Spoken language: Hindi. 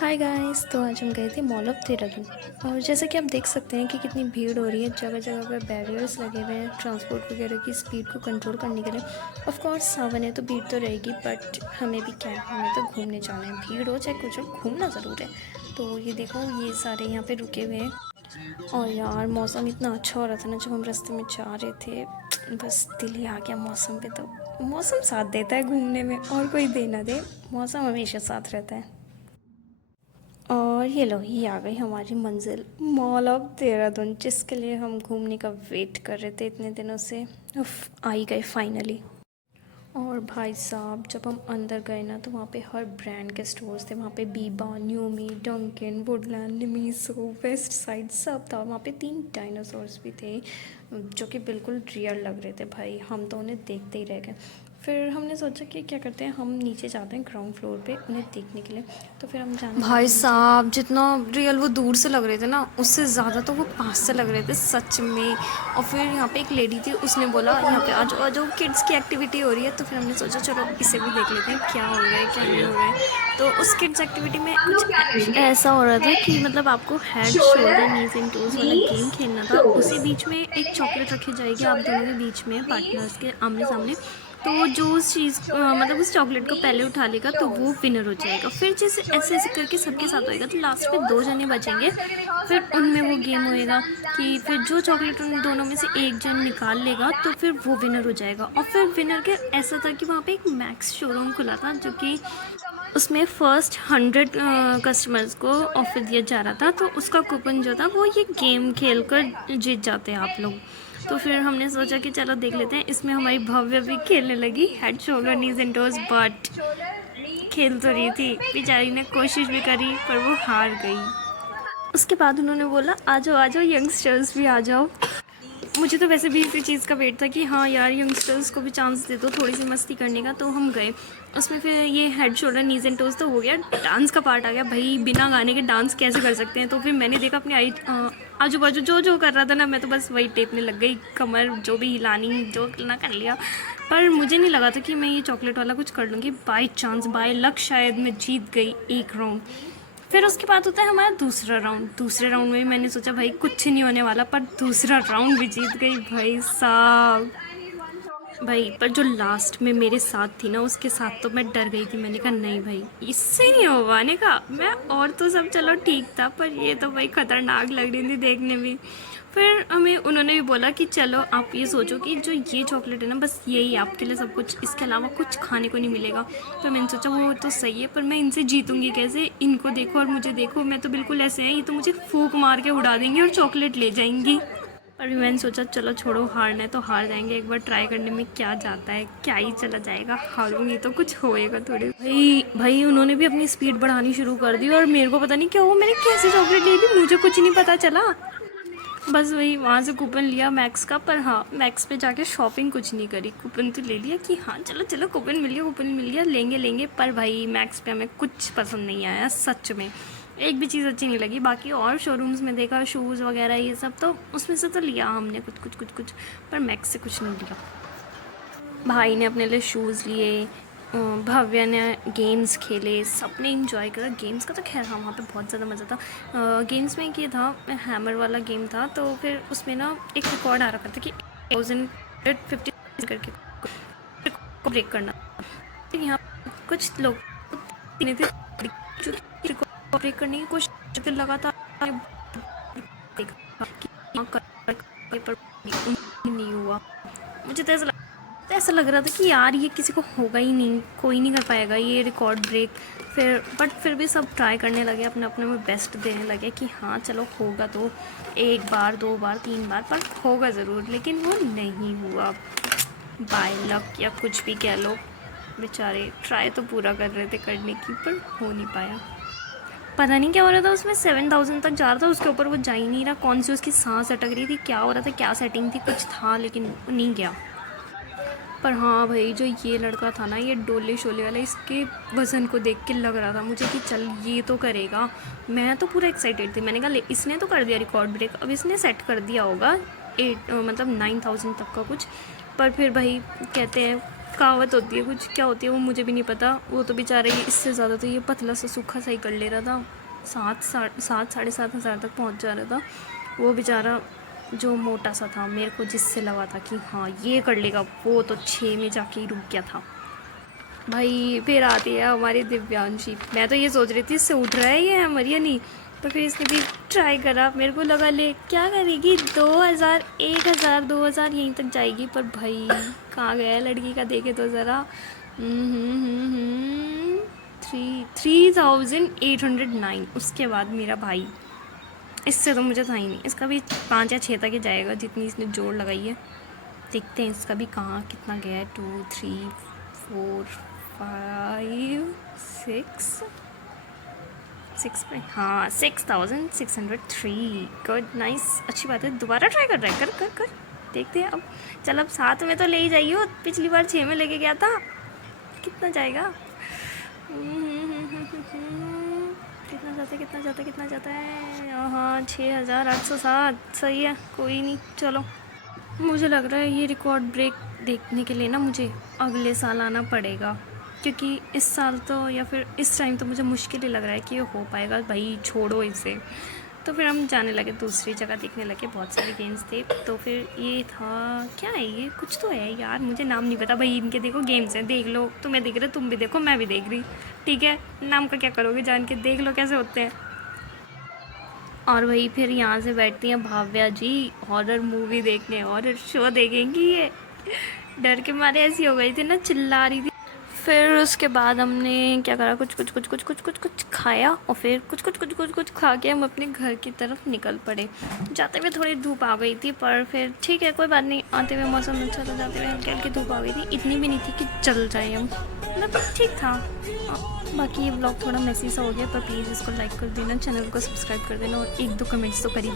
Hi guys. तो आज हम गए थे मॉल ऑफ देहरादून। और जैसा कि आप देख सकते हैं कि कितनी भीड़ हो रही है, जगह जगह पे बैरियर्स लगे हुए हैं ट्रांसपोर्ट वगैरह की स्पीड को कंट्रोल करने के लिए। ऑफ कोर्स सावन है तो भीड़ तो रहेगी, बट हमें भी क्या है, हमें तो घूमने जाना है। भीड़ हो चाहे कुछ हो, घूमना ज़रूर है। तो ये देखो, ये सारे यहाँ पे रुके हुए हैं। और यार मौसम इतना अच्छा हो रहा था ना जब हम रास्ते में जा रहे थे, बस दिल ही आ गया मौसम पे। तो मौसम साथ देता है घूमने में, और कोई दे ना दे, मौसम हमेशा साथ रहता है। और ये लो, ये आ गई हमारी मंजिल, मॉल ऑफ देहरादून, जिसके लिए हम घूमने का वेट कर रहे थे इतने दिनों से। उफ, आ ही गए फाइनली। और भाई साहब, जब हम अंदर गए ना तो वहाँ पे हर ब्रांड के स्टोर्स थे। वहाँ पे Biba, न्यूमी, Dunkin, Woodland, निमीसो, west side सब था। वहाँ पे 3 डायनासोर्स भी थे जो कि बिल्कुल रियल लग रहे थे। भाई हम तो उन्हें देखते ही रह गए। फिर हमने सोचा कि क्या करते हैं, हम नीचे जाते हैं ग्राउंड फ्लोर पे उन्हें देखने के लिए। तो फिर हम जाने भाई लगे नीचे। साहब, जितना रियल वो दूर से लग रहे थे ना, उससे ज़्यादा तो वो पास से लग रहे थे सच में। और फिर यहाँ पे एक लेडी थी, उसने बोला यहाँ पे आ जाओ किड्स की एक्टिविटी हो रही है। तो फिर हमने सोचा चलो इसे भी देख लेते हैं क्या हो रहा है क्या नहीं हो रहा है। तो उस किड्स एक्टिविटी में कुछ ऐसा हो रहा था कि मतलब आपको head shoulder knees and toes वाला गेम खेलना था। उसी बीच में एक चॉकलेट रखी जाएगी आप दोनों के बीच में, पार्टनर्स के आमने सामने। तो जो उस चीज़ मतलब उस चॉकलेट को पहले उठा लेगा तो वो विनर हो जाएगा। फिर जैसे ऐसे ऐसे करके सबके साथ होएगा, तो लास्ट में 2 जने बचेंगे। फिर उनमें वो गेम होएगा कि फिर जो चॉकलेट उन दोनों में से एक जन निकाल लेगा तो फिर वो विनर हो जाएगा। और फिर विनर के ऐसा था कि वहाँ पे एक मैक्स शोरूम खुला था, जो कि उसमें फ़र्स्ट 100 कस्टमर्स को ऑफ़र दिया जा रहा था। तो उसका कूपन जो था वो ये गेम खेल कर जीत जाते हैं आप लोग। तो फिर हमने सोचा कि चलो देख लेते हैं। इसमें हमारी भव्य भी खेलने लगी head shoulder knees and toes, but खेल तो रही थी, बेचारी ने कोशिश भी करी पर वो हार गई। उसके बाद उन्होंने बोला आ जाओ यंगस्टर्स भी आ जाओ। मुझे तो वैसे भी इसी चीज़ का वेट था कि हाँ यार, यंगस्टर्स को भी चांस दे दो थोड़ी सी मस्ती करने का। तो हम गए उसमें। फिर ये head shoulder knees and toes तो हो गया, डांस का पार्ट आ गया। भाई बिना गाने के डांस कैसे कर सकते हैं। तो फिर मैंने देखा अपनी आजू बाजू जो जो कर रहा था ना, मैं तो बस वही टेपने लग गई। कमर जो भी हिलानी जो करना कर लिया। पर मुझे नहीं लगा था कि मैं ये चॉकलेट वाला कुछ कर लूँगी। बाई चांस बाय लक शायद मैं जीत गई एक राउंड। फिर उसके बाद होता है हमारा दूसरा राउंड। दूसरे राउंड में भी मैंने सोचा भाई कुछ नहीं होने वाला, पर दूसरा राउंड भी जीत गई भाई साहब। भाई पर जो लास्ट में मेरे साथ थी ना, उसके साथ तो मैं डर गई थी। मैंने कहा नहीं भाई, इससे नहीं हो पाने का। मैं और तो सब चलो ठीक था, पर ये तो भाई ख़तरनाक लग रही थी देखने में। फिर हमें उन्होंने भी बोला कि चलो आप ये सोचो कि जो ये चॉकलेट है ना, बस यही आपके लिए सब कुछ, इसके अलावा कुछ खाने को नहीं मिलेगा। तो मैंने सोचा वो तो सही है, पर मैं इनसे जीतूंगी कैसे। इनको देखो और मुझे देखो, मैं तो बिल्कुल ऐसे हैं, ये तो मुझे फूंक मार के उड़ा देंगी और चॉकलेट ले जाएंगी। पर मैंने सोचा चलो छोड़ो, हारना है तो हार जाएंगे, एक बार ट्राई करने में क्या जाता है, क्या ही चला जाएगा। हारूंगी तो कुछ होएगा थोड़ी। भाई भाई उन्होंने भी अपनी स्पीड बढ़ानी शुरू कर दी, और मेरे को पता नहीं क्या हुआ, मैंने कैसे चॉकलेट ले ली मुझे कुछ नहीं पता चला। बस वही वहाँ से कूपन लिया मैक्स का। पर हाँ, मैक्स पे जाके शॉपिंग कुछ नहीं करी। कूपन तो ले लिया कि हाँ चलो चलो कूपन मिल गया लेंगे लेंगे। पर भाई मैक्स पे हमें कुछ पसंद नहीं आया सच में, एक भी चीज़ अच्छी नहीं लगी। बाकी और शोरूम्स में देखा शूज़ वगैरह ये सब, तो उसमें से तो लिया हमने कुछ, पर मैक्स से कुछ नहीं लिया। भाई ने अपने लिए शूज़ लिए, भव्या ने गेम्स खेले, सबने इंजॉय करा। गेम्स का तो खैर हाँ, वहाँ पे बहुत ज़्यादा मज़ा था। गेम्स में ये था, हैमर वाला गेम था। तो फिर उसमें ना एक रिकॉर्ड आ रखा था कि 1050 करके को ब्रेक करना। फिर यहाँ कुछ लोग जो रिकॉर्ड ब्रेक करने की कोशिश करते, लगातार देखा कि हाँ पर नहीं हुआ। मुझे तो ऐसा लग रहा था कि यार ये किसी को होगा ही नहीं, कोई नहीं कर पाएगा ये रिकॉर्ड ब्रेक। फिर भी सब ट्राई करने लगे, अपने अपने में बेस्ट देने लगे कि हाँ चलो होगा तो, 1 बार 2 बार 3 बार पर होगा ज़रूर। लेकिन वो नहीं हुआ, बाय लक या कुछ भी कह लो। बेचारे ट्राई तो पूरा कर रहे थे करने की, पर हो नहीं पाया। पता नहीं क्या हो रहा था उसमें, 7000 तक जा रहा था, उसके ऊपर वो जा ही नहीं रहा। कौन सी उसकी सांस अटक रही थी, क्या हो रहा था, क्या सेटिंग थी, कुछ था, लेकिन नहीं गया। पर हाँ भाई, जो ये लड़का था ना, ये डोले शोले वाला, इसके वज़न को देख के लग रहा था मुझे कि चल ये तो करेगा। मैं तो पूरा एक्साइटेड थी। मैंने कहा ले, इसने तो कर दिया रिकॉर्ड ब्रेक, अब इसने सेट कर दिया होगा 8 मतलब 9000 तक का कुछ। पर फिर भाई कहते हैं कहावत होती है कुछ, क्या होती है वो मुझे भी नहीं पता। वो तो बेचारे इससे ज़्यादा तो ये पतला सा सूखा सा ही कर ले रहा था, 7,000-7,500 तक पहुंच जा रहा था। वो बेचारा जो मोटा सा था, मेरे को जिससे लगा था कि हाँ ये कर लेगा, वो तो 6 में जाके ही रुक गया था भाई। फिर आती है हमारी दिव्यांशी। मैं तो ये सोच रही थी इससे उठ रहा है ये मरिया नहीं, तो फिर इसने भी ट्राई करा। मेरे को लगा ले क्या करेगी, 2,000 1,000 2,000 यहीं तक जाएगी, पर भाई कहाँ गया लड़की का, देखे तो ज़रा 3,809। उसके बाद मेरा भाई, इससे तो मुझे था ही नहीं, इसका भी 5 या 6 तक ही जाएगा जितनी इसने जोड़ लगाई है। देखते हैं इसका भी कहाँ कितना गया है। 2 3 4 5 6 पे, हाँ 6,603। गुड, नाइस, अच्छी बात है। दोबारा ट्राई कर रहा है, कर कर कर देखते हैं अब। चल अब 7 में तो ले ही जाइए, पिछली बार 6 में लेके गया था। कितना जाएगा, कितना जाता है, हाँ 6,807। सही है, कोई नहीं, चलो। मुझे लग रहा है ये रिकॉर्ड ब्रेक देखने के लिए ना मुझे अगले साल आना पड़ेगा, क्योंकि इस साल तो या फिर इस टाइम तो मुझे मुश्किल ही लग रहा है कि ये हो पाएगा। भाई छोड़ो इसे। तो फिर हम जाने लगे दूसरी जगह, देखने लगे, बहुत सारे गेम्स थे। तो फिर ये था, क्या है ये, कुछ तो है यार, मुझे नाम नहीं पता भाई इनके। देखो गेम्स हैं, देख लो, तुम्हें देख रहे, तुम भी देखो, मैं भी देख रही, ठीक है। नाम का क्या करोगे, जान के देख लो कैसे होते हैं। और वही फिर यहाँ से बैठती हैं भाव्या जी हॉरर मूवी देखने, हॉरर शो देखेंगी ये। डर के मारे ऐसी हो गई थी ना, चिल्ला रही थी। फिर उसके बाद हमने क्या करा, कुछ खाया, और फिर कुछ खा के हम अपने घर की तरफ निकल पड़े। जाते हुए थोड़ी धूप आ गई थी, पर फिर ठीक है, कोई बात नहीं, आते हुए मौसम अच्छा था, जाते हुए हल्की हल्की धूप आ गई थी। इतनी भी नहीं थी कि चल जाए हम, मतलब ठीक था। बाकी ये ब्लॉग थोड़ा मैसी सा हो गया, पर प्लीज़ इसको लाइक कर देना, चैनल को सब्सक्राइब कर देना, और 1-2 कमेंट्स तो कर ही देना।